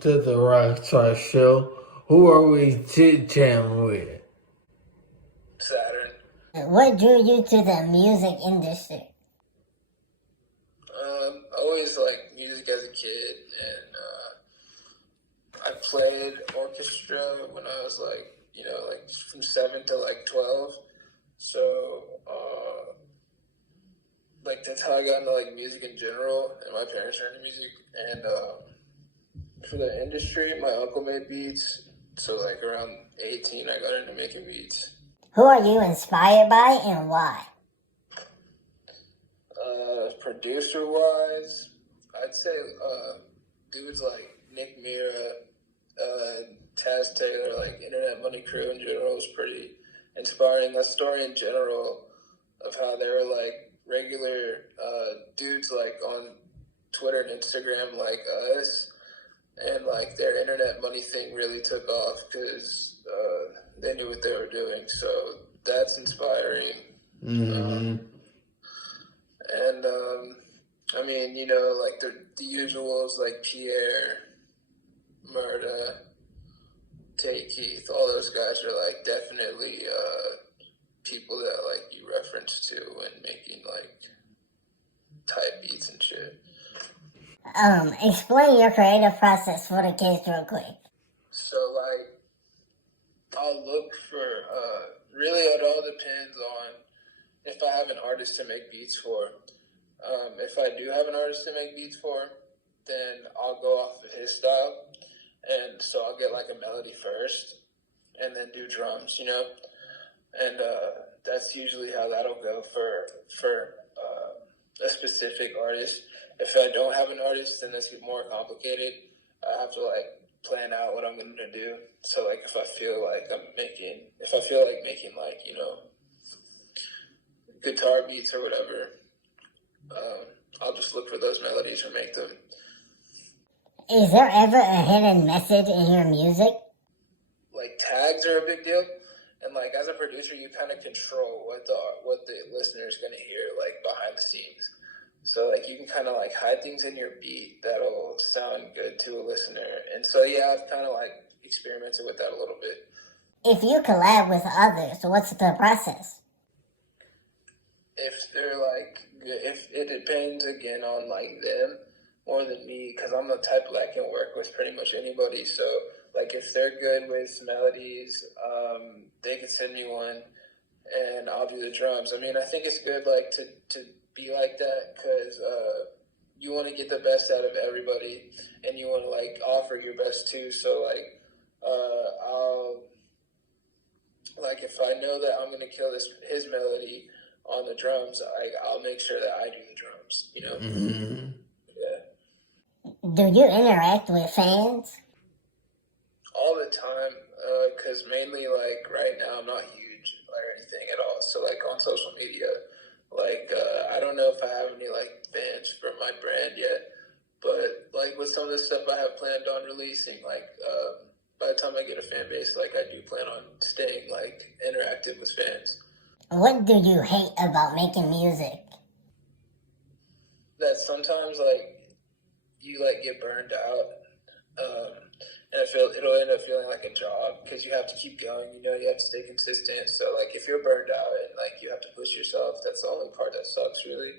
to the RokStar show. Who are we chit-chatting with? Saturn. What drew you to the music industry? I always liked music as a kid, and I played orchestra when I was like from 7 to like 12. So that's how I got into like music in general, and my parents are into music. And for the industry, my uncle made beats. So like around 18, I got into making beats. Who are you inspired by and why? Producer-wise, I'd say dudes like Nick Mira, Taz Taylor, like Internet Money Crew in general was pretty inspiring. That story in general of how they were like regular dudes like on Twitter and Instagram like us, and like their internet money thing really took off because they knew what they were doing. So that's inspiring. Mm-hmm. And I mean, you know, like the usuals like Pierre, Murda, Tay Keith, all those guys are like definitely people that like you reference to when making like type beats and shit. Explain your creative process for the kids real quick. So like I'll look for really it all depends on if I have an artist to make beats for. If I do have an artist to make beats for, then I'll go off of his style. And so I'll get like a melody first and then do drums, you know? And that's usually how that'll go for a specific artist. If I don't have an artist, then this gets more complicated. I have to like plan out what I'm going to do. So like if I feel like making like, you know, guitar beats or whatever, I'll just look for those melodies or make them. Is there ever a hidden message in your music? Like tags are a big deal, and like as a producer, you kind of control what the listener is going to hear like behind the scenes. So like you can kind of like hide things in your beat that'll sound good to a listener. And so yeah, I've kind of like experimented with that a little bit. If you collab with others, what's the process? If they're like, if it depends again on like them more than me, because I'm the type that can work with pretty much anybody. So like if they're good with melodies, they can send me one, and I'll do the drums. I mean, I think it's good like to be like that because you want to get the best out of everybody, and you want to like offer your best too. So like I'll like if I know that I'm gonna kill his melody on the drums, I'll make sure that I do the drums, you know? Mm-hmm. Yeah. Do you interact with fans? All the time, because mainly, like, right now, I'm not huge or anything at all. So, like, on social media, like, I don't know if I have any, like, fans for my brand yet, but, like, with some of the stuff I have planned on releasing, like, by the time I get a fan base, like, I do plan on staying, like, interactive with fans. What do you hate about making music? That sometimes like you like get burned out, and it'll end up feeling like a job because you have to keep going. You know, you have to stay consistent. So like if you're burned out and like you have to push yourself, that's the only part that sucks really.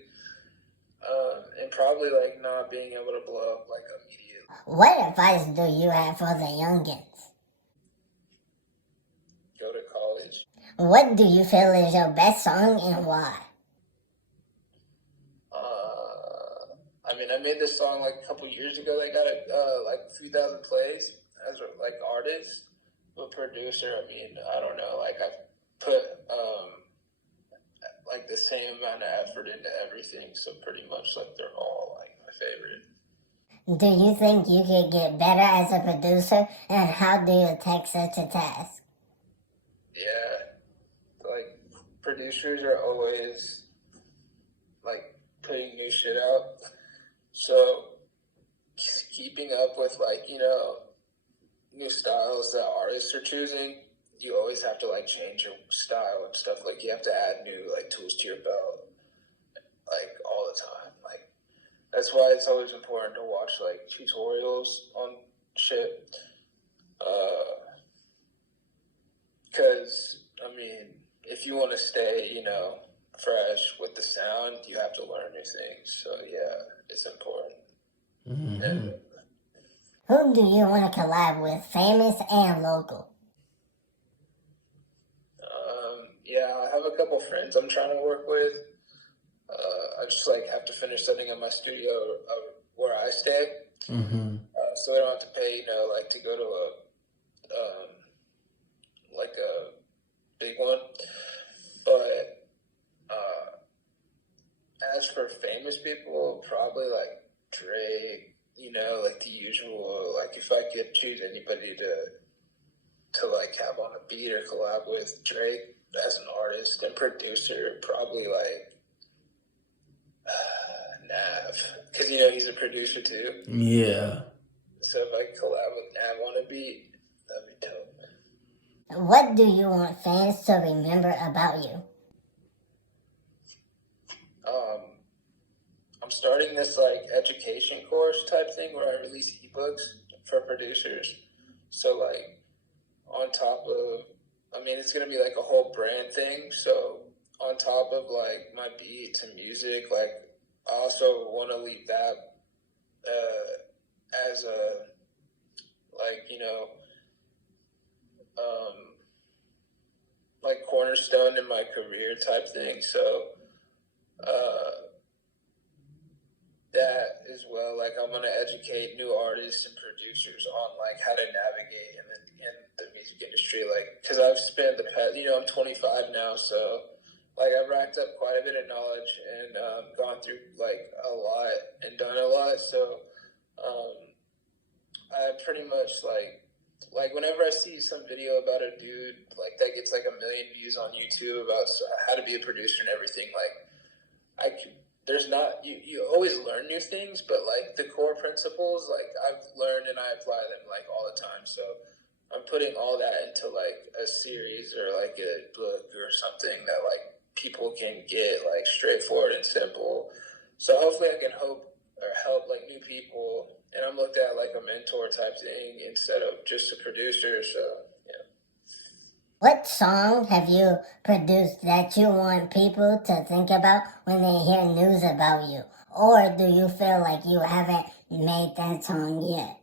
And probably like not being able to blow up like immediately. What advice do you have for the youngins? Go to college. What do you feel is your best song and why? I mean, I made this song like a couple years ago. They got it like a few thousand plays as like artist, but producer. I mean, I don't know. Like I put like the same amount of effort into everything, so pretty much like they're all like my favorite. Do you think you could get better as a producer, and how do you take such a task? Yeah, like producers are always like putting new shit out, so keeping up with like, you know, new styles that artists are choosing, you always have to like change your style and stuff. Like you have to add new like tools to your belt like all the time. Like that's why it's always important to watch like tutorials on shit. Because, I mean, if you want to stay, you know, fresh with the sound, you have to learn new things. So, yeah, it's important. Mm-hmm. Who do you want to collab with, famous and local? Yeah, I have a couple friends I'm trying to work with. I just like have to finish setting up my studio where I stay, so I don't have to pay, you know, like to go to like a big one. But as for famous people, probably like Drake, you know, like the usual. Like if I could choose anybody to like have on a beat or collab with, Drake as an artist and producer, probably like Nav, because you know he's a producer too. Yeah. So if I could collab with Nav on a beat, that'd be dope. What do you want fans to remember about you? I'm starting this like education course type thing where I release ebooks for producers. So like on top of, I mean, it's gonna be like a whole brand thing. So on top of like my beats and music, like I also want to leave that as a like, you know, like cornerstone in my career type thing. So that as well, like I'm gonna educate new artists and producers on like how to navigate in the music industry, like because I've spent the past, you know, I'm 25 now, so like I've racked up quite a bit of knowledge and gone through like a lot and done a lot. So I pretty much like whenever I see some video about a dude like that gets like 1 million views on YouTube about how to be a producer and everything, like I could, there's not, you always learn new things, but like the core principles, like I've learned and I apply them like all the time. So I'm putting all that into like a series or like a book or something that like people can get like straightforward and simple. So hopefully I can help like new people, and I'm looked at like a mentor type thing instead of just a producer. So yeah. What song have you produced that you want people to think about when they hear news about you? Or do you feel like you haven't made that song yet?